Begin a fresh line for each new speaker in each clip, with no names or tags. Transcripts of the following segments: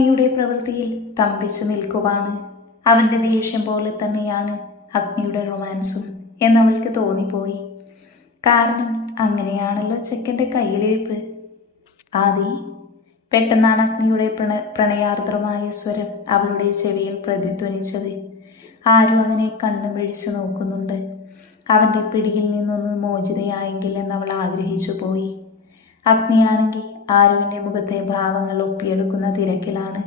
അഗ്നിയുടെ പ്രവൃത്തിയിൽ സ്തംഭിച്ചു നിൽക്കുവാണ്. അവന്റെ ദേഷ്യം പോലെ തന്നെയാണ് അഗ്നിയുടെ റൊമാൻസും എന്നവൾക്ക് തോന്നിപ്പോയി. കാരണം അങ്ങനെയാണല്ലോ ചെക്കന്റെ കയ്യിലിരിപ്പ്. ആദി പെട്ടെന്നാണ് അഗ്നിയുടെ പ്രണ പ്രണയാർദ്രമായ സ്വരം അവളുടെ ചെവിയിൽ പ്രതിധ്വനിച്ചത്. ആരും അവനെ കണ്ണു പിഴിച്ചു നോക്കുന്നുണ്ട്. അവന്റെ പിടിയിൽ നിന്നൊന്ന് മോചിതയായെങ്കിൽ എന്നവൾ ആഗ്രഹിച്ചു പോയി അഗ്നിയാണെങ്കിൽ ആരുവിന്റെ മുഖത്തെ ഭാവങ്ങൾ ഒപ്പിയെടുക്കുന്ന തിരക്കിലാണ്.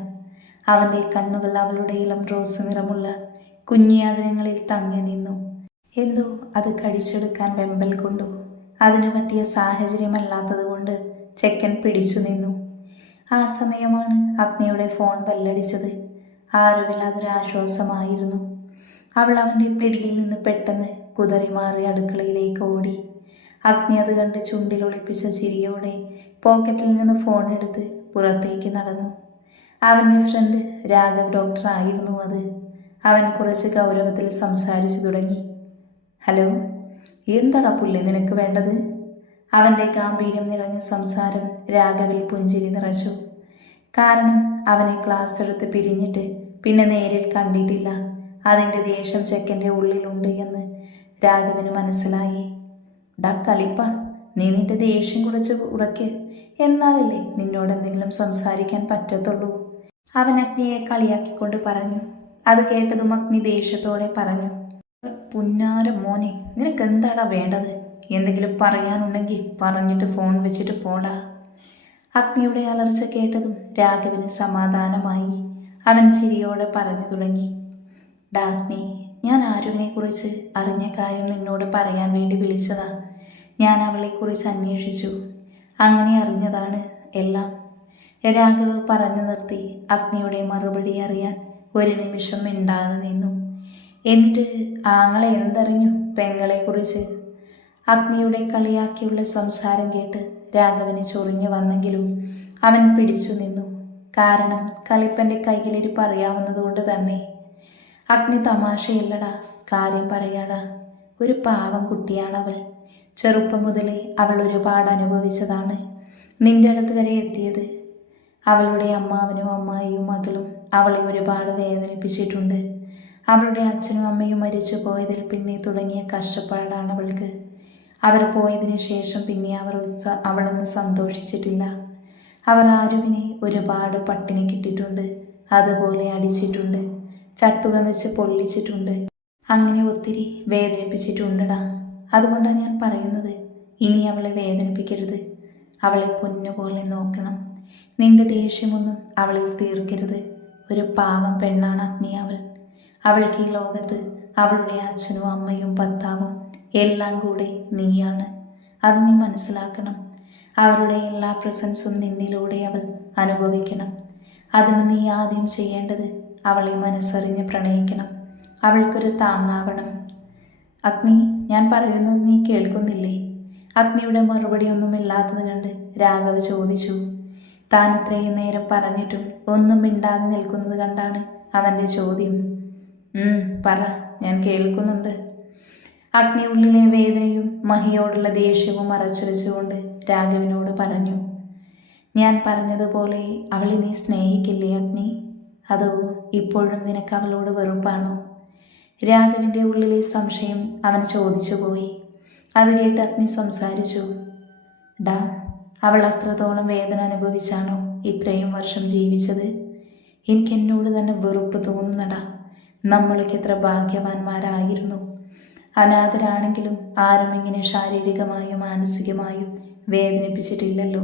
അവന്റെ കണ്ണുകൾ അവളുടെ ഇളം റോസ് നിറമുള്ള കുഞ്ഞിയാതിരങ്ങളിൽ തങ്ങി നിന്നു. എന്തോ അത് കടിച്ചെടുക്കാൻ വെമ്പൽ കൊണ്ടു. അതിനു പറ്റിയ സാഹചര്യമല്ലാത്തതുകൊണ്ട് ചെക്കൻ പിടിച്ചു നിന്നു. ആ സമയമാണ് അഗ്നിയുടെ ഫോൺ ബെല്ലടിച്ചത്. ആരുവിൽ അതൊരാശ്വാസമായിരുന്നു അവൾ അവന്റെ പിടിയിൽ നിന്ന് പെട്ടെന്ന് കുതറി മാറി അടുക്കളയിലേക്ക് ഓടി. അഗ്നി അത് കണ്ട് ചുണ്ടിൽ ഒളിപ്പിച്ച ചിരിയോടെ പോക്കറ്റിൽ നിന്ന് ഫോൺ എടുത്ത് പുറത്തേക്ക് നടന്നു. അവന്റെ ഫ്രണ്ട് രാഘവ് ഡോക്ടർ ആയിരുന്നു അത്. അവൻ കുറച്ച് ഗൗരവത്തിൽ സംസാരിച്ചു തുടങ്ങി. ഹലോ എന്താടാ പുല്ലേ നിനക്ക് വേണ്ടത്? അവന്റെ ഗാംഭീര്യം നിറഞ്ഞ സംസാരം രാഘവിൽ പുഞ്ചിരി നിറച്ചു. കാരണം അവനെ ക്ലാസ് എടുത്ത് പിരിഞ്ഞിട്ട് പിന്നെ നേരിൽ കണ്ടിട്ടില്ല. അതിന്റെ ദേഷ്യം ചെക്കന്റെ ഉള്ളിലുണ്ട് എന്ന് രാഘവന് മനസ്സിലായി. ഡാ കലിപ്പ നീ നിന്റെ ദേഷ്യം കുറച്ച് ഉറക്ക് എന്നാലല്ലേ നിന്നോട് എന്തെങ്കിലും സംസാരിക്കാൻ പറ്റത്തുള്ളൂ? അവൻ അഗ്നിയെ കളിയാക്കിക്കൊണ്ട് പറഞ്ഞു. അത് കേട്ടതും അഗ്നി ദേഷ്യത്തോടെ പറഞ്ഞു. പുന്നാര മോനെ നിനക്ക് എന്താടാ വേണ്ടത്? എന്തെങ്കിലും പറയാനുണ്ടെങ്കിൽ പറഞ്ഞിട്ട് ഫോൺ വെച്ചിട്ട് പോടാ. അഗ്നിയുടെ അലർച്ച കേട്ടതും രാഘവിന് സമാധാനമായി. അവൻ ചിരിയോടെ പറഞ്ഞു തുടങ്ങി. ഡാഗ്നി ഞാൻ ആരുവിനെക്കുറിച്ച് അറിഞ്ഞ കാര്യം നിന്നോട് പറയാൻ വേണ്ടി വിളിച്ചതാ. ഞാൻ അവളെക്കുറിച്ച് അന്വേഷിച്ചു. അങ്ങനെ അറിഞ്ഞതാണ് എല്ലാം. രാഘവ് പറഞ്ഞു നിർത്തി അഗ്നിയുടെ മറുപടി അറിയാൻ ഒരു നിമിഷം മിണ്ടാതെ നിന്നു. എന്നിട്ട് ആങ്ങളെ എന്തറിഞ്ഞു പെങ്ങളെക്കുറിച്ച് അഗ്നിയുടെ കളിയാക്കിയുള്ള സംസാരം കേട്ട് രാഘവന് ചൊറിഞ്ഞു വന്നെങ്കിലും അവൻ പിടിച്ചു നിന്നു. കാരണം കലിപ്പന്റെ കയ്യിലിരിപ്പ് അറിയാവുന്നതുകൊണ്ട് തന്നെ. അഗ്നി തമാശയല്ലടാ കാര്യം പറയാടാ. ഒരു പാവം കുട്ടിയാണവൾ. ചെറുപ്പം മുതലേ അവൾ ഒരുപാട് അനുഭവിച്ചതാണ്. നിന്റെ അടുത്ത് വരെ എത്തിയത്. അവളുടെ അമ്മാവനും അമ്മായിയും മകളും അവളെ ഒരുപാട് വേദനിപ്പിച്ചിട്ടുണ്ട്. അവളുടെ അച്ഛനും അമ്മയും മരിച്ചു പോയതിൽ പിന്നെ തുടങ്ങിയ കഷ്ടപ്പാടാണ് അവൾക്ക്. അവർ പോയതിന് ശേഷം പിന്നെ അവർ അവളൊന്നും സന്തോഷിച്ചിട്ടില്ല. അവർ ആരുവിനെ ഒരുപാട് പട്ടിണി കിട്ടിയിട്ടുണ്ട്. അതുപോലെ അടിച്ചിട്ടുണ്ട്. ചട്ടുകം വെച്ച് പൊള്ളിച്ചിട്ടുണ്ട്. അങ്ങനെ ഒത്തിരി വേദനിപ്പിച്ചിട്ടുണ്ടടാ. അതുകൊണ്ടാണ് ഞാൻ പറയുന്നത് ഇനി അവളെ വേദനിപ്പിക്കരുത്. അവളെ പൊന്നുപോലെ നോക്കണം. നിന്റെ ദേഷ്യമൊന്നും അവളിൽ തീർക്കരുത്. ഒരു പാവം പെണ്ണാണ് അഗ്നി അവൾ. അവൾക്ക് ഈ ലോകത്ത് അവളുടെ അച്ഛനും അമ്മയും ഭർത്താവും എല്ലാം കൂടെ നീയാണ്. അത് നീ മനസ്സിലാക്കണം. അവരുടെ എല്ലാ പ്രസൻസും നിന്നിലൂടെ അവൾ അനുഭവിക്കണം. അതിന് നീ ആദ്യം ചെയ്യേണ്ടത് അവളെ മനസ്സറിഞ്ഞ് പ്രണയിക്കണം. അവൾക്കൊരു താങ്ങാവണം. അഗ്നി ഞാൻ പറയുന്നത് നീ കേൾക്കുന്നില്ലേ? അഗ്നിയുടെ മറുപടി ഒന്നുമില്ലാത്തത് കണ്ട് രാഘവ് ചോദിച്ചു. താൻ ഇത്രയും നേരം പറഞ്ഞിട്ടും ഒന്നും മിണ്ടാതെ നിൽക്കുന്നത് കണ്ടാണ് അവന്റെ ചോദ്യം. "ഉം, പറ ഞാൻ കേൾക്കുന്നുണ്ട്. അഗ്നി ഉള്ളിലെ വേദനയും മഹിയോടുള്ള ദേഷ്യവും മറച്ചു വെച്ചുകൊണ്ട് രാഘവിനോട് പറഞ്ഞു. ഞാൻ പറഞ്ഞതുപോലെ അവളെ നീ സ്നേഹിക്കില്ലേ അഗ്നി? അതോ ഇപ്പോഴും നിനക്ക് അവളോട് വെറുപ്പാണോ? രാഘവിന്റെ ഉള്ളിലെ സംശയം അവൻ ചോദിച്ചു പോയി അത് കേട്ട് അഗ്നി സംസാരിച്ചു. ഡാ അവൾ അത്രത്തോളം വേദന അനുഭവിച്ചാണോ ഇത്രയും വർഷം ജീവിച്ചത്? എനിക്ക് എന്നോട് തന്നെ വെറുപ്പ് തോന്നുന്നടാ. നമ്മളൊക്കെ എത്ര ഭാഗ്യവാന്മാരായിരുന്നു. അനാഥരാണെങ്കിലും ആരും ഇങ്ങനെ ശാരീരികമായും മാനസികമായും വേദനിപ്പിച്ചിട്ടില്ലല്ലോ.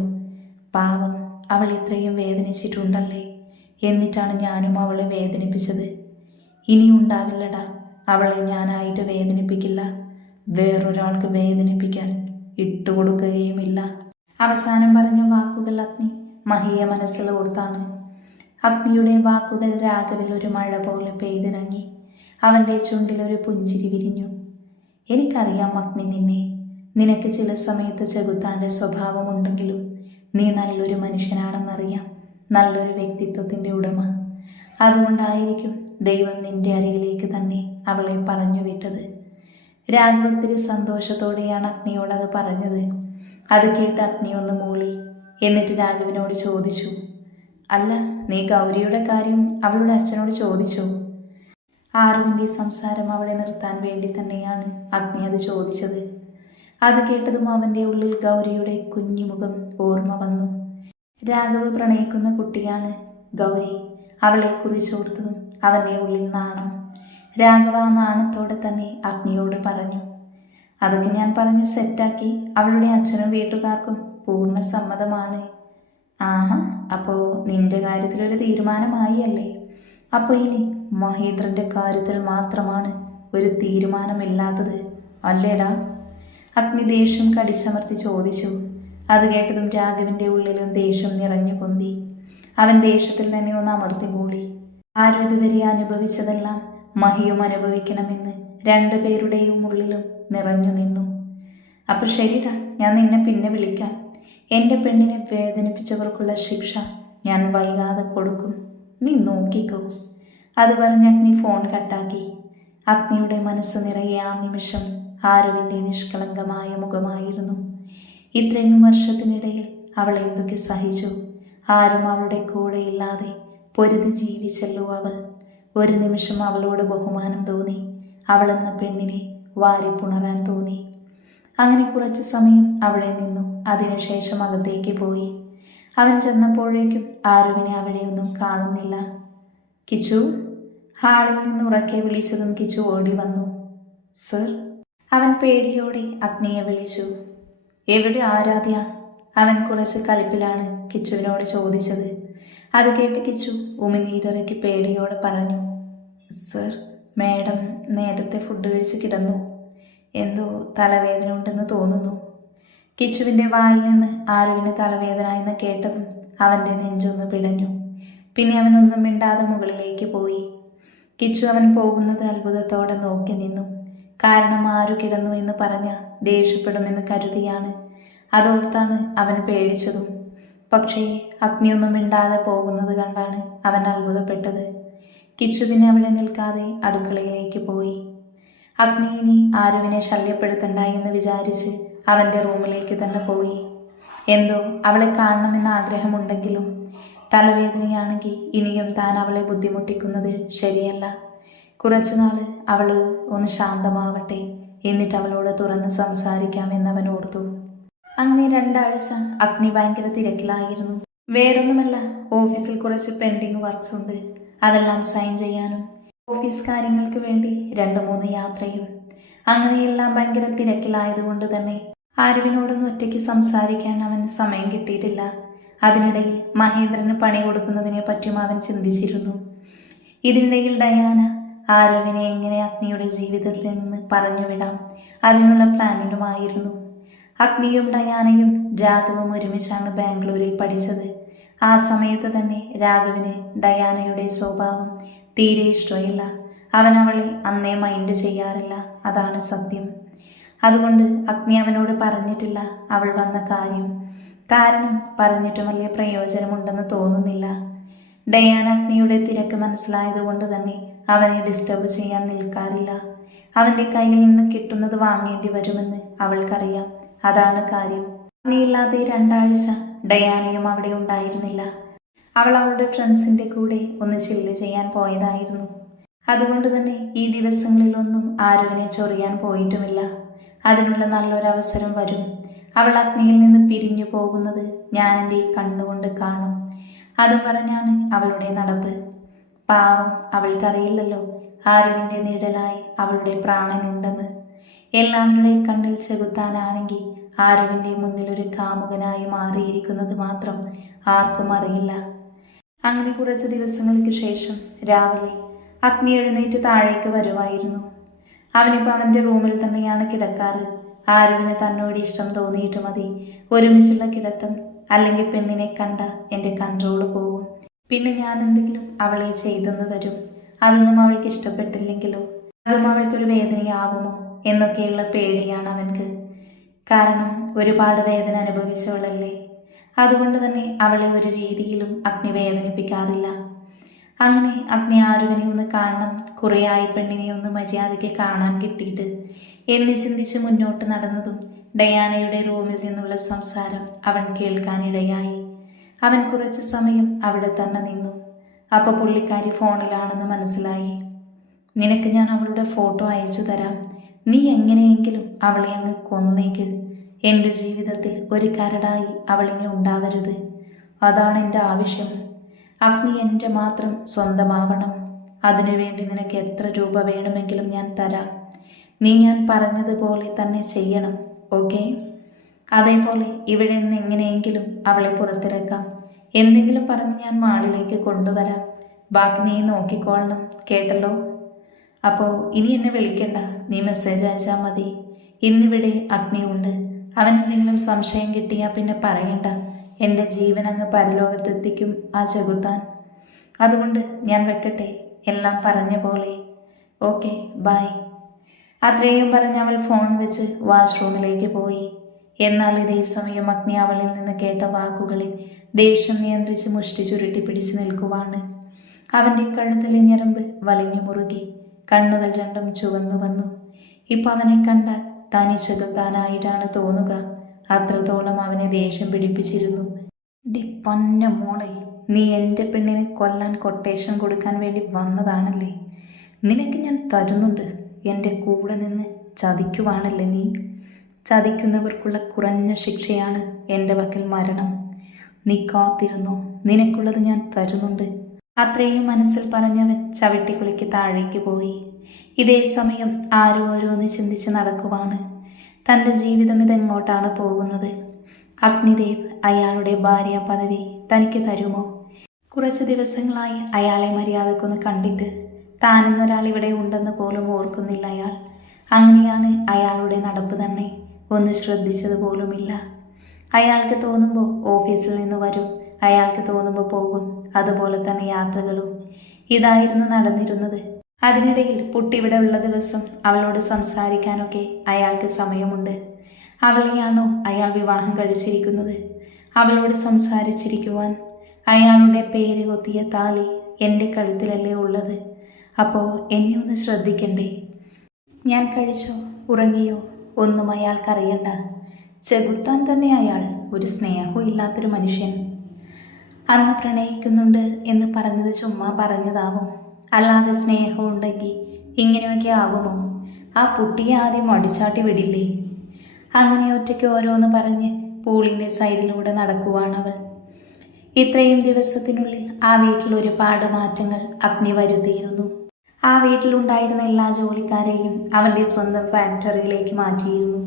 പാവം അവൾ ഇത്രയും വേദനിച്ചിട്ടുണ്ടല്ലേ? എന്നിട്ടാണ് ഞാനും അവളെ വേദനിപ്പിച്ചത്. ഇനി ഉണ്ടാവില്ലടാ അവളെ ഞാനായിട്ട് വേദനിപ്പിക്കില്ല. വേറൊരാൾക്ക് വേദനിപ്പിക്കാൻ ഇട്ടുകൊടുക്കുകയുമില്ല അവസാനം പറഞ്ഞ വാക്കുകൾ അഗ്നി മഹിയ മനസ്സിൽ ഓർത്താണ്. അഗ്നിയുടെ വാക്കുകൾ രാഘവിൽ ഒരു മഴ പോലെ പെയ്തിറങ്ങി. അവന്റെ ചുണ്ടിൽ ഒരു പുഞ്ചിരി വിരിഞ്ഞു. എനിക്കറിയാം അഗ്നി നിന്നെ. നിനക്ക് ചില സമയത്ത് ചെകുത്താന്റെ സ്വഭാവമുണ്ടെങ്കിലും നീ നല്ലൊരു മനുഷ്യനാണെന്നറിയാം. നല്ലൊരു വ്യക്തിത്വത്തിന്റെ ഉടമ. അതുകൊണ്ടായിരിക്കും ദൈവം നിന്റെ അരികിലേക്ക് തന്നെ അവളെ പറഞ്ഞു വിട്ടത്. രാഘവത്തിരി സന്തോഷത്തോടെയാണ് അഗ്നിയോട് അത് പറഞ്ഞത്. അത് കേട്ട് അഗ്നി ഒന്ന് മൂളി. എന്നിട്ട് രാഘവനോട് ചോദിച്ചു അല്ല നീ ഗൗരിയുടെ കാര്യം അവളുടെ അച്ഛനോട് ചോദിച്ചോ? ആറുവിന്റെ സംസാരം അവളെ നിർത്താൻ വേണ്ടി തന്നെയാണ് അഗ്നി അത് ചോദിച്ചത്. അത് കേട്ടതും അവന്റെ ഉള്ളിൽ ഗൗരിയുടെ കുഞ്ഞുമുഖം ഓർമ്മ വന്നു. രാഘവ് പ്രണയിക്കുന്ന കുട്ടിയാണ് ഗൗരി. അവളെ കുറിച്ചോർത്തതും അവന്റെ ഉള്ളിൽ നാണം. രാഘവ നാണത്തോടെ തന്നെ അഗ്നിയോട് പറഞ്ഞു. അതൊക്കെ ഞാൻ പറഞ്ഞു സെറ്റാക്കി. അവളുടെ അച്ഛനും വീട്ടുകാർക്കും പൂർണ സമ്മതമാണ്. ആഹാ അപ്പോൾ നിന്റെ കാര്യത്തിലൊരു തീരുമാനമായി അല്ലേ? അപ്പോൾ ഇനി മഹേന്ദ്രന്റെ കാര്യത്തിൽ മാത്രമാണ് ഒരു തീരുമാനമില്ലാത്തത് അല്ലേടാ? അഗ്നി ദേഷ്യം കടിച്ചമർത്തി ചോദിച്ചു. അത് കേട്ടതും രാഘവിന്റെ ഉള്ളിലും ദേഷ്യം നിറഞ്ഞു പൊന്തി. അവൻ ദേഷ്യത്തിൽ തന്നെ ഒന്ന് അമർത്തി മൂടി. ആരും ഇതുവരെ അനുഭവിച്ചതെല്ലാം മഹിയും അനുഭവിക്കണമെന്ന് രണ്ടുപേരുടെയും ഉള്ളിലും നിറഞ്ഞു നിന്നു. അപ്പോൾ ശരിടാ ഞാൻ നിന്നെ പിന്നെ വിളിക്കാം. എന്റെ പെണ്ണിനെ വേദനിപ്പിച്ചവർക്കുള്ള ശിക്ഷ ഞാൻ വൈകാതെ കൊടുക്കും. നീ നോക്കിക്കോ. അത് പറഞ്ഞ് അഗ്നി ഫോൺ കട്ടാക്കി. അഗ്നിയുടെ മനസ്സ് നിറയെ ആ നിമിഷം ആരുവിന്റെ നിഷ്കളങ്കമായ മുഖമായിരുന്നു. ഇത്രയും വർഷത്തിനിടയിൽ അവൾ എന്തൊക്കെ സഹിച്ചു? ആരും അവളുടെ കൂടെ ഇല്ലാതെ പൊരുതി ജീവിച്ചല്ലോ അവൾ. ഒരു നിമിഷം അവളോട് ബഹുമാനം തോന്നി. അവളെന്ന പെണ്ണിനെ വാരിപ്പുണരാൻ തോന്നി. അങ്ങനെ കുറച്ച് സമയം അവിടെ നിന്നു. അതിനുശേഷം അകത്തേക്ക് പോയി. അവൻ ചെന്നപ്പോഴേക്കും ആരുവിനെ അവിടെയൊന്നും കാണുന്നില്ല. കിച്ചു ഹാളിൽ നിന്ന് ഉറക്കെ വിളിച്ചതും കിച്ചു ഓടി വന്നു. സർ? അവൻ പേടിയോടെ അഗ്നിയെ വിളിച്ചു. എവിടെ ആരാധ്യ? അവൻ കുറച്ച് കലിപ്പിലാണ് കിച്ചുവിനോട് ചോദിച്ചത്. അത് കേട്ട് കിച്ചു ഉമിനീരിറക്കി പേടിയോടെ പറഞ്ഞു സർ മാഡം നേരത്തെ ഫുഡ് കഴിച്ച് കിടന്നു. എന്തോ തലവേദന ഉണ്ടെന്ന് തോന്നുന്നു. കിച്ചുവിന്റെ വായിൽ നിന്ന് ആരുവിന് തലവേദന എന്ന് കേട്ടതും അവന്റെ നെഞ്ചൊന്ന് പിടഞ്ഞു. പിന്നെ അവനൊന്നും മിണ്ടാതെ മുകളിലേക്ക് പോയി. കിച്ചു അവൻ പോകുന്നത് അത്ഭുതത്തോടെ നോക്കി നിന്നു. കാരണം ആരു കിടന്നു എന്ന് പറഞ്ഞ ദേഷ്യപ്പെടുമെന്ന് കരുതിയാണ് അതോർത്താണ് അവൻ പേടിച്ചതും. പക്ഷേ അഗ്നിയൊന്നും മിണ്ടാതെ പോകുന്നത് കണ്ടാണ് അവൻ അത്ഭുതപ്പെട്ടത്. കിച്ചുവിനെ അവിടെ നിൽക്കാതെ അടുക്കളയിലേക്ക് പോയി. അഗ്നി ഇനി ആരുവിനെ ശല്യപ്പെടുത്തണ്ട എന്ന് വിചാരിച്ച് അവന്റെ റൂമിലേക്ക് തന്നെ പോയി. എന്തോ അവളെ കാണണമെന്ന ആഗ്രഹമുണ്ടെങ്കിലും തലവേദനയാണെങ്കിൽ ഇനിയും താൻ അവളെ ബുദ്ധിമുട്ടിക്കുന്നത് ശരിയല്ല. കുറച്ചുനാൾ അവൾ ഒന്ന് ശാന്തമാവട്ടെ എന്നിട്ട് അവളോട് തുറന്ന് സംസാരിക്കാമെന്ന് അവൻ ഓർത്തു. അങ്ങനെ രണ്ടാഴ്ച അഗ്നി ഭയങ്കര തിരക്കിലായിരുന്നു. വേറൊന്നുമല്ല ഓഫീസിൽ കുറച്ച് പെൻഡിങ് വർക്ക്സ് ഉണ്ട്. അതെല്ലാം സൈൻ ചെയ്യാനും ഓഫീസ് കാര്യങ്ങൾക്ക് വേണ്ടി രണ്ട് മൂന്ന് യാത്രയും. അങ്ങനെയെല്ലാം ഭയങ്കര തിരക്കിലായതുകൊണ്ട് തന്നെ ആരുവിനോടൊന്നും ഒറ്റയ്ക്ക് സംസാരിക്കാൻ അവന് സമയം കിട്ടിയിട്ടില്ല. അതിനിടയിൽ മഹേന്ദ്രന് പണി കൊടുക്കുന്നതിനെ പറ്റിയും അവൻ ചിന്തിച്ചിരുന്നു. ഇതിനിടയിൽ ഡയാന ആരവിനെ എങ്ങനെ അഗ്നിയുടെ ജീവിതത്തിൽ നിന്ന് പറഞ്ഞുവിടാം അതിനുള്ള പ്ലാനിലുമായിരുന്നു. അഗ്നിയും ഡയാനയും രാഘവും ഒരുമിച്ചാണ് ബാംഗ്ലൂരിൽ പഠിച്ചത്. ആ സമയത്ത് തന്നെ രാഘവിന് ഡയാനയുടെ സ്വഭാവം തീരെ ഇഷ്ടമില്ല. അവൻ അവളെ അന്നേ മൈൻഡ് ചെയ്യാറില്ല. അതാണ് സത്യം. അതുകൊണ്ട് അഗ്നി അവനോട് പറഞ്ഞിട്ടില്ല അവൾ വന്ന കാര്യം. കാരണം പറഞ്ഞിട്ട് വലിയ പ്രയോജനമുണ്ടെന്ന് തോന്നുന്നില്ല. ഡയാന അഗ്നിയുടെ തിരക്ക് മനസ്സിലായതുകൊണ്ട് തന്നെ അവനെ ഡിസ്റ്റർബ് ചെയ്യാൻ നിൽക്കാറില്ല. അവന്റെ കയ്യിൽ നിന്ന് കിട്ടുന്നത് വാങ്ങേണ്ടി വരുമെന്ന് അവൾക്കറിയാം. അതാണ് കാര്യം. അഗ്നിയില്ലാതെ രണ്ടാഴ്ച ഡയാനയും അവിടെ ഉണ്ടായിരുന്നില്ല. അവൾ അവളുടെ ഫ്രണ്ട്സിന്റെ കൂടെ ഒന്ന് ചില്ല് ചെയ്യാൻ പോയതായിരുന്നു. അതുകൊണ്ട് തന്നെ ഈ ദിവസങ്ങളിലൊന്നും ആരുവിനെ ചൊറിയാൻ പോയിട്ടുമില്ല. അതിനുള്ള നല്ലൊരവസരം വരും. അവൾ അഗ്നിയിൽ നിന്ന് പിരിഞ്ഞു പോകുന്നത് ഞാൻ എന്റെ കണ്ണുകൊണ്ട് കാണും. അതും പറഞ്ഞാണ് അവളുടെ നടപ്പ്. പാവം അവൾക്കറിയില്ലല്ലോ ആരുവിന്റെ നീടലായി അവളുടെ പ്രാണനുണ്ടെന്ന്. എല്ലാവരുടെ കണ്ണിൽ ചെകുത്താനാണെങ്കിൽ ആരുവിന്റെ മുന്നിൽ ഒരു കാമുകനായി മാറിയിരിക്കുന്നത് മാത്രം ആർക്കും അറിയില്ല. അങ്ങനെ കുറച്ച് ദിവസങ്ങൾക്ക് ശേഷം രാവിലെ അഗ്നി എഴുന്നേറ്റ് താഴേക്ക് വരുമായിരുന്നു. അവനിപ്പോൾ അവന്റെ റൂമിൽ തന്നെയാണ് കിടക്കാറ്. ആരുവിന് തന്നോട് ഇഷ്ടം തോന്നിയിട്ട് മതി. ഒരുമിച്ചുള്ള കിടത്തം അല്ലെങ്കിൽ പെണ്ണിനെ കണ്ട എന്റെ കൺട്രോൾ പോകും പിന്നെ ഞാൻ എന്തെങ്കിലും അവളെ ചെയ്തെന്ന് വരും. അതൊന്നും അവൾക്ക് ഇഷ്ടപ്പെട്ടില്ലെങ്കിലോ? അതും അവൾക്കൊരു വേദനയാവുമോ? എന്നൊക്കെയുള്ള പേടിയാണ് അവൻക്ക് കാരണം ഒരുപാട് വേദന അനുഭവിച്ചവളല്ലേ. അതുകൊണ്ട് തന്നെ അവളെ ഒരു രീതിയിലും അഗ്നി വേദനിപ്പിക്കാറില്ല. അങ്ങനെ അഗ്നി ആരുവിനെ ഒന്ന് കാണണം കുറേയായി പെണ്ണിനെ ഒന്ന് മര്യാദയ്ക്ക് കാണാൻ കിട്ടിയിട്ട്. എന്ന് ചിന്തിച്ച് മുന്നോട്ട് നടന്നതും ഡയാനയുടെ റൂമിൽ നിന്നുള്ള സംസാരം അവൻ കേൾക്കാനിടയായി. അവൻ കുറച്ച് സമയം അവിടെ തന്നെ നിന്നു. അപ്പോൾ പുള്ളിക്കാരി ഫോണിലാണെന്ന് മനസ്സിലായി. നിനക്ക് ഞാൻ അവളുടെ ഫോട്ടോ അയച്ചു തരാം. നീ എങ്ങനെയെങ്കിലും അവളെ അങ്ങ് കൊന്നേക്ക്. എന്റെ ജീവിതത്തിൽ ഒരു കരടായി അവളിനെ ഉണ്ടാവരുത്. അതാണ് എന്റെ ആവശ്യം. അഗ്നി എന്റെ മാത്രം സ്വന്തമാവണം. അതിനുവേണ്ടി നിനക്ക് എത്ര രൂപ വേണമെങ്കിലും ഞാൻ തരാം. നീ ഞാൻ പറഞ്ഞതുപോലെ തന്നെ ചെയ്യണം ഓക്കെ? അതേപോലെ ഇവിടെ നിന്ന് എങ്ങനെയെങ്കിലും അവളെ പുറത്തിറക്കാം. എന്തെങ്കിലും പറഞ്ഞ് ഞാൻ മാളിലേക്ക് കൊണ്ടുവരാം. ബാക്കി നീ നോക്കിക്കോളണം കേട്ടല്ലോ? അപ്പോൾ ഇനി എന്നെ വിളിക്കണ്ട. നീ മെസ്സേജ് അയച്ചാൽ മതി. ഇന്നിവിടെ അഗ്നിയുണ്ട് അവൻ എന്തെങ്കിലും സംശയം കിട്ടിയാൽ പിന്നെ പറയണ്ട. എന്റെ ജീവൻ അങ്ങ് പരലോകത്തെത്തിക്കും ആ ചെകുത്താൻ. അതുകൊണ്ട് ഞാൻ വെക്കട്ടെ. എല്ലാം പറഞ്ഞ പോലെ. ഓക്കെ ബായ് അത്രയും പറഞ്ഞ് അവൾ ഫോൺ വെച്ച് വാഷ്റൂമിലേക്ക് പോയി. എന്നാൽ ഇതേ സമയം അഗ്നി അവളിൽ നിന്ന് കേട്ട വാക്കുകളിൽ ദേഷ്യം നിയന്ത്രിച്ച് മുഷ്ടി ചുരുട്ടി പിടിച്ചു നിൽക്കുവാണ്. അവന്റെ കഴുത്തിലെ ഞരമ്പ് വലിഞ്ഞു മുറുകി. കണ്ണുകൾ രണ്ടും ചുവന്നു വന്നു. ഇപ്പം അവനെ കണ്ടാൽ തനി താനായിട്ടാണ് തോന്നുക. അത്രത്തോളം അവനെ ദേഷ്യം പിടിപ്പിച്ചിരുന്നു. ഡി പൊന്ന മോളെ നീ എന്റെ പെണ്ണിനെ കൊല്ലാൻ കൊട്ടേഷൻ കൊടുക്കാൻ വേണ്ടി വന്നതാണല്ലേ? നിനക്ക് ഞാൻ തരുന്നുണ്ട്. എന്റെ കൂടെ നിന്ന് ചതിക്കുവാണല്ലേ നീ? ചതിക്കുന്നവർക്കുള്ള കുറഞ്ഞ ശിക്ഷയാണ് എന്റെ വക്കൽ മരണം. നീ കാത്തിരുന്നോ? നിനക്കുള്ളത് ഞാൻ തരുന്നുണ്ട്. അത്രയും മനസ്സിൽ പറഞ്ഞവൻ ചവിട്ടിക്കുളിക്ക് താഴേക്ക് പോയി. ഇതേ സമയം ആരും ഓരോന്ന് ചിന്തിച്ച് നടക്കുവാണ്. തന്റെ ജീവിതം ഇതെങ്ങോട്ടാണ് പോകുന്നത്? അഗ്നിദേവ് അയാളുടെ ഭാര്യ പദവി തനിക്ക് തരുമോ? കുറച്ച് ദിവസങ്ങളായി അയാളെ മര്യാദക്കൊന്ന് കണ്ടിട്ട് താനെന്നൊരാൾ ഇവിടെ ഉണ്ടെന്ന് പോലും ഓർക്കുന്നില്ല അയാൾ. അങ്ങനെയാണ് അയാളുടെ നടപ്പ് തന്നെ ഒന്ന് ശ്രദ്ധിച്ചത് പോലുമില്ല. അയാൾക്ക് തോന്നുമ്പോൾ ഓഫീസിൽ നിന്ന് വരും. അയാൾക്ക് തോന്നുമ്പോൾ പോകും. അതുപോലെ തന്നെ യാത്രകളും. ഇതായിരുന്നു നടന്നിരുന്നത്. അതിനിടയിൽ പുട്ടിവിടെ ഉള്ള ദിവസം അവളോട് സംസാരിക്കാനൊക്കെ അയാൾക്ക് സമയമുണ്ട്. അവളെയാണോ അയാൾ വിവാഹം കഴിച്ചിരിക്കുന്നത്? അവളോട് സംസാരിച്ചിരിക്കുവാൻ അയാളുടെ പേര് കൊത്തിയ താലി എന്റെ കഴുത്തിലല്ലേ ഉള്ളത്? അപ്പോൾ എന്നെ ഒന്ന് ശ്രദ്ധിക്കണ്ടേ? ഞാൻ കഴിച്ചോ? ഉറങ്ങിയോ? ഒന്നും അയാൾക്കറിയണ്ട. ചെകുത്താൻ തന്നെ അയാൾ ഒരു സ്നേഹവും ഇല്ലാത്തൊരു മനുഷ്യൻ. അന്ന് പ്രണയിക്കുന്നുണ്ട് എന്ന് പറഞ്ഞത് ചുമ്മാ പറഞ്ഞതാവും. അല്ലാതെ സ്നേഹം ഉണ്ടെങ്കിൽ ഇങ്ങനെയൊക്കെ ആകുമോ? ആ കുട്ടിയെ ആദ്യം അടിച്ചാട്ടി വിടില്ലേ? അങ്ങനെ ഒറ്റയ്ക്ക് ഓരോന്ന് പറഞ്ഞ് പൂളിന്റെ സൈഡിലൂടെ നടക്കുവാണ് അവൾ. ഇത്രയും ദിവസത്തിനുള്ളിൽ ആ വീട്ടിൽ ഒരുപാട് മാറ്റങ്ങൾ അഗ്നി വരുത്തിയിരുന്നു. ആ വീട്ടിലുണ്ടായിരുന്ന എല്ലാ ജോലിക്കാരെയും അവന്റെ സ്വന്തം ഫാക്ടറിയിലേക്ക് മാറ്റിയിരുന്നു.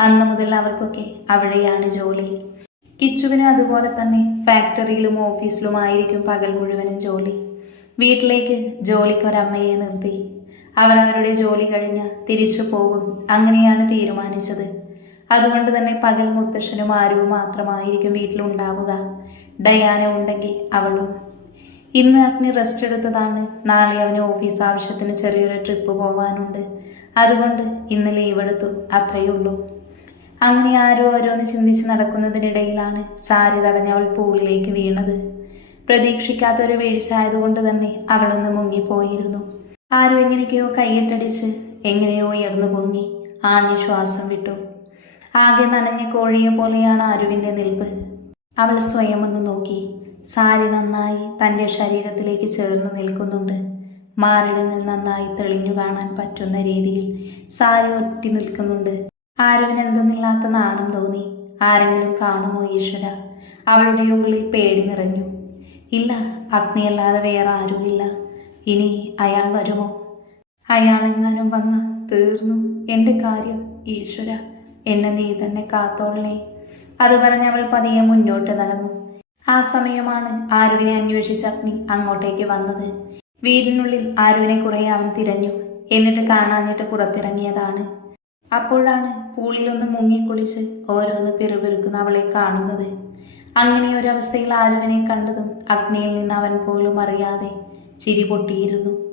അന്ന് മുതൽ അവർക്കൊക്കെ അവിടെയാണ് ജോലി. കിച്ചുവിന് അതുപോലെ തന്നെ ഫാക്ടറിയിലും ഓഫീസിലും ആയിരിക്കും പകൽ മുഴുവനും ജോലി. വീട്ടിലേക്ക് ജോലിക്കൊരമ്മയെ നിർത്തി. അവരവരുടെ ജോലി കഴിഞ്ഞ് തിരിച്ചു പോകും. അങ്ങനെയാണ് തീരുമാനിച്ചത്. അതുകൊണ്ട് തന്നെ പകൽ മുത്തശ്ശനും ആരും മാത്രമായിരിക്കും വീട്ടിലുണ്ടാവുക. ഡയാന ഉണ്ടെങ്കിൽ അവളും. ഇന്ന് അഗ്നി റെസ്റ്റ് എടുത്തതാണ്. നാളെ അവന് ഓഫീസ് ആവശ്യത്തിന് ചെറിയൊരു ട്രിപ്പ് പോകാനുണ്ട് അതുകൊണ്ട് ഇന്ന് ലീവ് എടുത്തു. അത്രയേ ഉള്ളൂ. അങ്ങനെ ആരോ ഓരോന്ന് ചിന്തിച്ച് നടക്കുന്നതിനിടയിലാണ് സാരി തടഞ്ഞ് അവൾ പൂളിലേക്ക് വീണത്. പ്രതീക്ഷിക്കാത്തൊരു വീഴ്ച ആയതുകൊണ്ട് തന്നെ അവളൊന്ന് മുങ്ങിപ്പോയിരുന്നു. ആരോ എങ്ങനെയൊക്കെയോ കൈയിട്ടടിച്ച് എങ്ങനെയോ ഉയർന്നു പൊങ്ങി ആഞ്ഞു ശ്വാസം വിട്ടു. ആകെ നനഞ്ഞ കോഴിയെ പോലെയാണ് ആരുവിന്റെ നിൽപ്പ്. അവൾ സ്വയം ഒന്ന് നോക്കി. സാരി നന്നായി തന്റെ ശരീരത്തിലേക്ക് ചേർന്ന് നിൽക്കുന്നുണ്ട്. മാറിടങ്ങൾ നന്നായി തെളിഞ്ഞു കാണാൻ പറ്റുന്ന രീതിയിൽ സാരി ഒറ്റി നിൽക്കുന്നുണ്ട്. ആരുവിന് എന്തെന്നില്ലാത്ത നാണം തോന്നി. ആരെങ്കിലും കാണുമോ ഈശ്വര? അവളുടെ ഉള്ളിൽ പേടി നിറഞ്ഞു. ഇല്ല അഗ്നിയല്ലാതെ വേറെ ആരുമില്ല. ഇനി അയാൾ വരുമോ? അയാളെങ്ങാനും വന്ന തീർന്നു. എന്റെ കാര്യം ഈശ്വര എന്നെ നീ തന്നെ കാത്തോളണേ. അത് പറഞ്ഞ് അവൾ പതിയെ മുന്നോട്ട് നടന്നു. ആ സമയമാണ് ആരുവിനെ അന്വേഷിച്ച അഗ്നി അങ്ങോട്ടേക്ക് വന്നത്. വീടിനുള്ളിൽ ആരുവിനെ കുറേ അവൻ തിരഞ്ഞു. എന്നിട്ട് കാണാഞ്ഞിട്ട് പുറത്തിറങ്ങിയതാണ്. അപ്പോഴാണ് പൂളിലൊന്ന് മുങ്ങിക്കുളിച്ച് ഓരോന്ന് പിറുപിറുക്കുന്ന അവളെ കാണുന്നത്. അങ്ങനെ ഒരവസ്ഥയിൽ ആരുവിനെ കണ്ടതും അഗ്നിയിൽ നിന്ന് അവൻ പോലും അറിയാതെ ചിരി പൊട്ടിയിരുന്നു.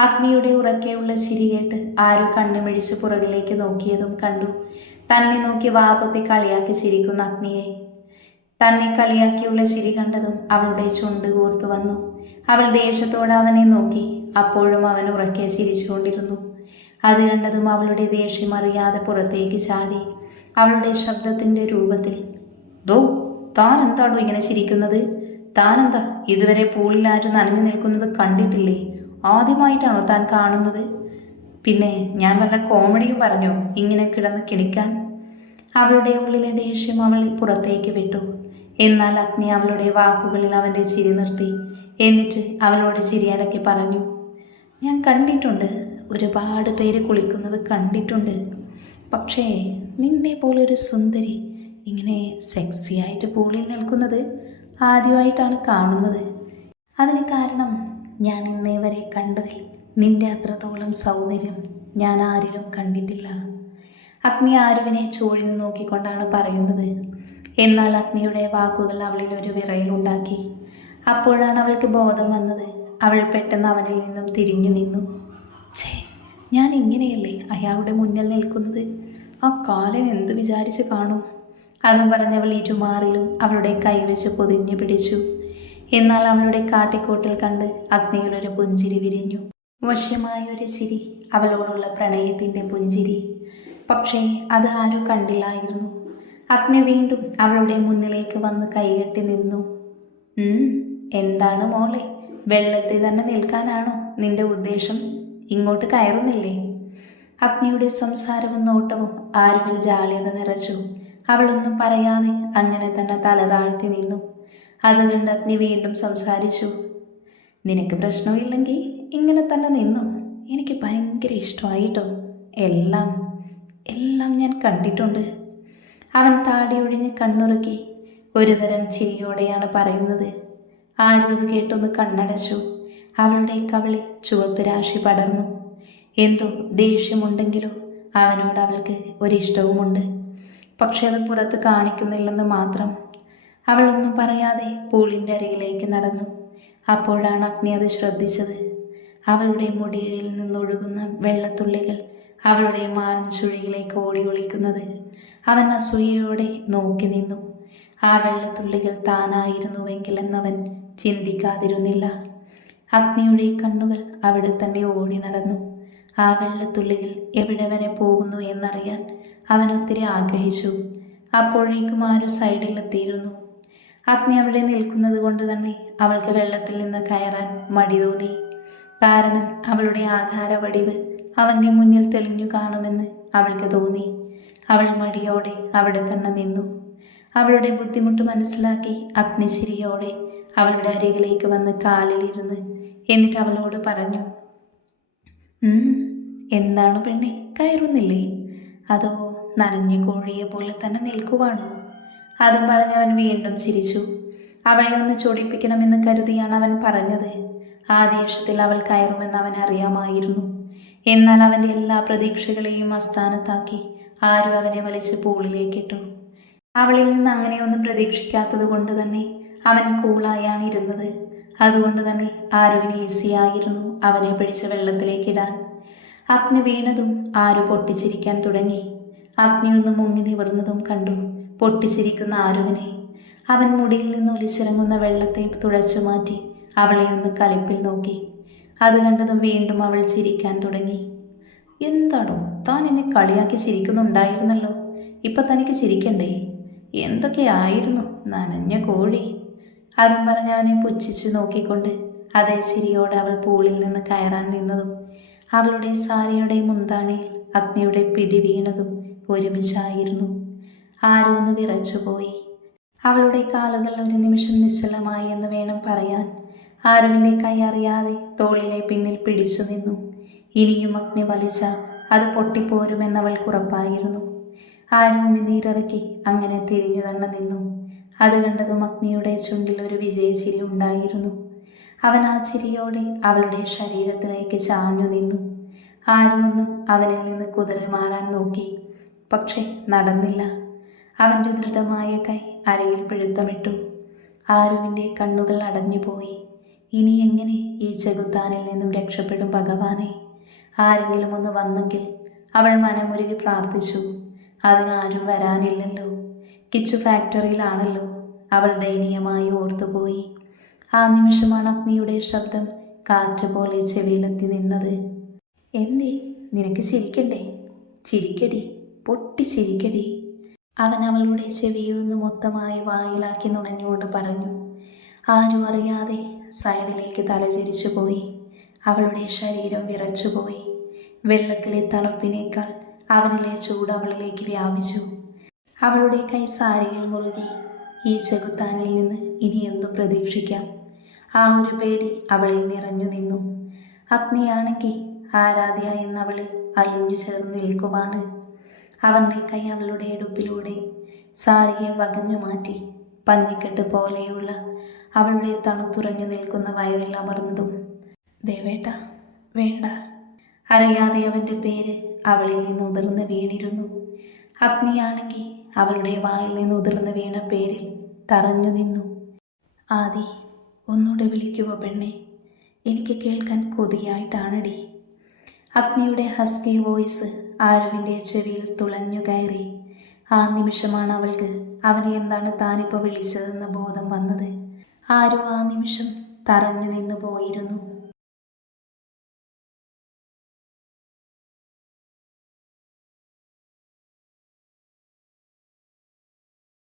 അഗ്നിയുടെ ഉറക്കെയുള്ള ചിരി കേട്ട് ആരു കണ്ണുമിഴിച്ച് പുറകിലേക്ക് നോക്കിയതും കണ്ടു. തന്നെ നോക്കി വാപത്തെ കളിയാക്കി ചിരിക്കുന്ന അഗ്നിയെ. തന്നെ കളിയാക്കിയുള്ള ചിരി കണ്ടതും അവളുടെ ചുണ്ട് കോർത്തു വന്നു. അവൾ ദേഷ്യത്തോടെ അവനെ നോക്കി. അപ്പോഴും അവൻ ഉറക്കെ ചിരിച്ചുകൊണ്ടിരുന്നു. അത് കണ്ടതും അവളുടെ ദേഷ്യം അറിയാതെ പുറത്തേക്ക് ചാടി. അവളുടെ ശബ്ദത്തിന്റെ രൂപത്തിൽ ദോ താൻ എന്താണോ ഇങ്ങനെ ചിരിക്കുന്നത്? താനെന്താ ഇതുവരെ പൂളിലാരും നനഞ്ഞു നിൽക്കുന്നത് കണ്ടിട്ടില്ലേ? ആദ്യമായിട്ടാണോ താൻ കാണുന്നത്? പിന്നെ ഞാൻ വല്ല കോമഡിയും പറഞ്ഞോ ഇങ്ങനെ കിടന്ന് കിണിക്കാൻ? അവളുടെ ഉള്ളിലെ ദേഷ്യം അവൾ പുറത്തേക്ക് വിട്ടു. എന്നാൽ അഗ്നി അവളുടെ വാക്കുകളിൽ അവന്റെ ചിരി നിർത്തി. എന്നിട്ട് അവളോട് ചിരിയടക്കി പറഞ്ഞു ഞാൻ കണ്ടിട്ടുണ്ട്. ഒരുപാട് പേര് കുളിക്കുന്നത് കണ്ടിട്ടുണ്ട്. പക്ഷേ നിന്നെ പോലൊരു സുന്ദരി ഇങ്ങനെ സെക്സി ആയിട്ട് പൂളിൽ നിൽക്കുന്നത് ആദ്യമായിട്ടാണ് കാണുന്നത്. അതിന് കാരണം ഞാൻ ഇന്നേ വരെ കണ്ടതിൽ നിന്റെ അത്രത്തോളം സൗന്ദര്യം ഞാൻ ആരിലും കണ്ടിട്ടില്ല. അഗ്നി ആരുവിനെ ചൂഴിന്ന് നോക്കിക്കൊണ്ടാണ് പറയുന്നത്. എന്നാൽ അഗ്നിയുടെ വാക്കുകൾ അവളിൽ ഒരു വിറയലുണ്ടാക്കി. അപ്പോഴാണ് അവൾക്ക് ബോധം വന്നത്. അവൾ പെട്ടെന്ന് അവനിൽ നിന്നും തിരിഞ്ഞു നിന്നു. ഛേ ഞാൻ ഇങ്ങനെയല്ലേ അയാളുടെ മുന്നിൽ നിൽക്കുന്നത്? ആ കാലൻ എന്ത് വിചാരിച്ച് കാണും? അതും പറഞ്ഞവൾ ഇരുമാറിലും അവളുടെ കൈവച്ച് പൊതിഞ്ഞു പിടിച്ചു. എന്നാൽ അവളുടെ കാട്ടിക്കോട്ടിൽ കണ്ട് അഗ്നിയിലൊരു പുഞ്ചിരി വിരിഞ്ഞു. വശ്യമായ ഒരു ചിരി അവളോടുള്ള പ്രണയത്തിന്റെ പുഞ്ചിരി. പക്ഷേ അത് ആരും കണ്ടില്ലായിരുന്നു. അഗ്നി വീണ്ടും അവളുടെ മുന്നിലേക്ക് വന്ന് കൈകെട്ടി നിന്നു. എന്താണ് മോളെ? വെള്ളത്തിൽ തന്നെ നിൽക്കാനാണോ നിന്റെ ഉദ്ദേശം? ഇങ്ങോട്ട് കയറുന്നില്ലേ? അഗ്നിയുടെ സംസാരവും നോട്ടവും ആരുവിൽ ജാളിയെന്ന് നിറച്ചു. അവളൊന്നും പറയാതെ അങ്ങനെ തന്നെ തല താഴ്ത്തി നിന്നു. അത് കണ്ട് അഗ്നി വീണ്ടും സംസാരിച്ചു. നിനക്ക് പ്രശ്നമില്ലെങ്കിൽ ഇങ്ങനെ തന്നെ നിന്നു. എനിക്ക് ഭയങ്കര ഇഷ്ടമായിട്ടോ എല്ലാം എല്ലാം ഞാൻ കണ്ടിട്ടുണ്ട്. അവൻ താടിയൊഴിഞ്ഞ് കണ്ണുറുക്കി ഒരുതരം ചിരിയോടെയാണ് പറയുന്നത്. ആരും അത് കേട്ടൊന്ന് കണ്ണടച്ചു. അവളുടെ കവളി ചുവപ്പ് രാശി പടർന്നു. എന്തോ ദേഷ്യമുണ്ടെങ്കിലോ അവനോട് അവൾക്ക് ഒരിഷ്ടവുമുണ്ട്. പക്ഷെ അത് പുറത്ത് കാണിക്കുന്നില്ലെന്ന് മാത്രം. അവളൊന്നും പറയാതെ പൂളിന്റെ അരികിലേക്ക് നടന്നു. അപ്പോഴാണ് അഗ്നി അത് ശ്രദ്ധിച്ചത്. അവളുടെ മുടിയിഴയിൽ നിന്നൊഴുകുന്ന വെള്ളത്തുള്ളികൾ അവളുടെ മാറിൻ ചുഴിയിലേക്ക് ഓടി ഒളിക്കുന്നത്. അവൻ അസൂയയോടെ നോക്കി നിന്നു. ആ വെള്ളത്തുള്ളികൾ താനായിരുന്നുവെങ്കിൽ എന്നവൻ ചിന്തിക്കാതിരുന്നില്ല. അഗ്നിയുടെ കണ്ണുകൾ അവിടെ തന്നെ ഓടി നടന്നു. ആ വെള്ളത്തുള്ളികൾ എവിടെ വരെ പോകുന്നു എന്നറിയാൻ അവൻ ഒത്തിരി ആഗ്രഹിച്ചു. അപ്പോഴേക്കും ആരു സൈഡിലെത്തിയിരുന്നു അഗ്നി അവിടെ നിൽക്കുന്നത് കൊണ്ട് തന്നെ അവൾക്ക് വെള്ളത്തിൽ നിന്ന് കയറാൻ മടി തോന്നി. കാരണം അവളുടെ ആകാര വടിവ് അവന്റെ മുന്നിൽ തെളിഞ്ഞു കാണുമെന്ന് അവൾക്ക് തോന്നി. അവൾ മടിയോടെ അവിടെ തന്നെ നിന്നു. അവളുടെ ബുദ്ധിമുട്ട് മനസ്സിലാക്കി അഗ്നിശിരിയോടെ അവളുടെ അരികിലേക്ക് വന്ന് കാലിലിരുന്ന് എന്നിട്ട് അവളോട് പറഞ്ഞു "ഉം, എന്താണ് പെണ്ണെ കയറുന്നില്ലേ? അതോ നനഞ്ഞ കോഴിയെ പോലെ തന്നെ നിൽക്കുവാണോ? അതും പറഞ്ഞ് അവൻ വീണ്ടും ചിരിച്ചു. അവളെ ഒന്ന് ചൊടിപ്പിക്കണമെന്ന് കരുതിയാണ് അവൻ പറഞ്ഞത്. ആ ദേഷ്യത്തിൽ അവൾ കയറുമെന്ന് അവൻ അറിയാമായിരുന്നു. എന്നാൽ അവന്റെ എല്ലാ പ്രതീക്ഷകളെയും അസ്ഥാനത്താക്കി ആരും അവനെ വലിച്ച് പൂളിലേക്കിട്ടു. അവളിൽ നിന്ന് അങ്ങനെയൊന്നും പ്രതീക്ഷിക്കാത്തത് കൊണ്ട് തന്നെ അവൻ കൂളായാണ് ഇരുന്നത്. അതുകൊണ്ട് തന്നെ ആരുവിന് ഈസിയായിരുന്നു അവനെ പിടിച്ച് വെള്ളത്തിലേക്കിടാൻ. അഗ്നി വീണതും ആരു പൊട്ടിച്ചിരിക്കാൻ തുടങ്ങി. അഗ്നി ഒന്ന് മുങ്ങി നിവർന്നതും കണ്ടു പൊട്ടിച്ചിരിക്കുന്ന ആരുവിനെ. അവൻ മുടിയിൽ നിന്ന് ഒലിച്ചിറങ്ങുന്ന വെള്ളത്തെ തുടച്ചു മാറ്റി അവളെ ഒന്ന് കലിപ്പിൽ നോക്കി. അത് കണ്ടതും വീണ്ടും അവൾ ചിരിക്കാൻ തുടങ്ങി. എന്താണോ താൻ എന്നെ കളിയാക്കി ചിരിക്കുന്നുണ്ടായിരുന്നല്ലോ. ഇപ്പം തനിക്ക് ചിരിക്കണ്ടേ? എന്തൊക്കെയായിരുന്നു നനഞ്ഞ കോഴി. അതും പറഞ്ഞ് അവനെ പുച്ഛിച്ചു നോക്കിക്കൊണ്ട് അതേ ചിരിയോടെ അവൾ പൂളിൽ നിന്ന് കയറാൻ നിന്നതും അവളുടെ സാരിയുടെ മുന്താണിയിൽ അഗ്നിയുടെ പിടി വീണതും ഒരുമിച്ചായിരുന്നു. ആരും ഒന്ന് വിറച്ചുപോയി. അവളുടെ കാലുകൾ ഒരു നിമിഷം നിശ്ചലമായി എന്ന് വേണം പറയാൻ. ആരുവിന്റെ കൈ അറിയാതെ തോളിലെ പിന്നിൽ പിടിച്ചു നിന്നു. ഇനിയും അഗ്നി വലിച്ച അത് പൊട്ടിപ്പോരുമെന്നവൾക്ക് ഉറപ്പായിരുന്നു. ആരുവിന് നീരിറക്കി അങ്ങനെ തിരിഞ്ഞു തന്നെ നിന്നു. അത് കണ്ടതും അഗ്നിയുടെ ചുണ്ടിൽ ഒരു വിജയചിരി ഉണ്ടായിരുന്നു. അവൻ ആ ചിരിയോടെ അവളുടെ ശരീരത്തിലേക്ക് ചാഞ്ഞു നിന്നു. ആരുമൊന്നും അവനിൽ നിന്ന് കുതിറി മാറാൻ നോക്കി. പക്ഷേ നടന്നില്ല. അവന്റെ ദൃഢമായ കൈ അരയിൽ പിഴുത്തമിട്ടു. ആരുവിന്റെ കണ്ണുകൾ അടഞ്ഞുപോയി. ഇനി എങ്ങനെ ഈ ചെകുത്താനിൽ നിന്നും രക്ഷപ്പെടും ഭഗവാനെ? ആരെങ്കിലും ഒന്ന് വന്നെങ്കിൽ അവൾ മനമുരുകി പ്രാർത്ഥിച്ചു. അതിനാരും വരാനില്ലല്ലോ. കിച്ചു ഫാക്ടറിയിലാണല്ലോ. അവൾ ദയനീയമായി ഓർത്തുപോയി. ആ നിമിഷമാണ് അഗ്നിയുടെ ശബ്ദം കാറ്റ് പോലെ ചെവിയിലെത്തി നിന്നത്. എന്തേ നിനക്ക് ചിരിക്കണ്ടേ? ചിരിക്കടി പൊട്ടി ചിരിക്കടി അവൻ അവളുടെ ചെവിയൊന്ന് മൊത്തമായി വായിലാക്കി നുണഞ്ഞുകൊണ്ട് പറഞ്ഞു. ആരും അറിയാതെ സൈഡിലേക്ക് തലചരിച്ചു പോയി. അവളുടെ ശരീരം വിറച്ചുപോയി. വെള്ളത്തിലെ തണുപ്പിനേക്കാൾ അവനിലെ ചൂട് അവളിലേക്ക് വ്യാപിച്ചു. അവളുടെ കൈ സാരിയിൽ മുറുകി. ഈ ചെകുത്താനിൽ നിന്ന് ഇനി എന്തു പ്രതീക്ഷിക്കാം? ആ ഒരു പേടി അവളിൽ നിറഞ്ഞു നിന്നു. അഗ്നിയാണെങ്കിൽ ആരാധ്യ എന്നവളിൽ അലിഞ്ഞു ചേർന്ന് നിൽക്കുവാണ്. അവന്റെ കൈ അവളുടെ എടുപ്പിലൂടെ സാരിയെ വകഞ്ഞു മാറ്റി. പഞ്ഞിക്കെട്ട് പോലെയുള്ള അവളുടെ തണുത്തുറഞ്ഞു നിൽക്കുന്ന വയറിൽ അമർന്നതും ദേവേട്ട വേണ്ട. അറിയാതെ അവന്റെ പേര് അവളിൽ നിന്ന് ഉതിർന്ന് വീണിരുന്നു. അഗ്നിയാണെങ്കിൽ അവളുടെ വായിൽ നിന്ന് ഉതിർന്നു വീണ പേരിൽ തറഞ്ഞു നിന്നു. ആദി ഒന്നുകൂടെ വിളിക്കുവോ പെണ്ണെ? എനിക്ക് കേൾക്കാൻ കൊതിയായിട്ടാണടി. അഗ്നിയുടെ ഹസ്കി വോയിസ് ആരവിന്റെ ചെവിയിൽ തുളഞ്ഞു കയറി. ആ നിമിഷമാണ് അവൾക്ക് അവനെ എന്താണ് താനിപ്പോൾ വിളിച്ചതെന്ന ബോധം വന്നത്? ആരും ആ നിമിഷം തറഞ്ഞു നിന്നു പോയിരുന്നു.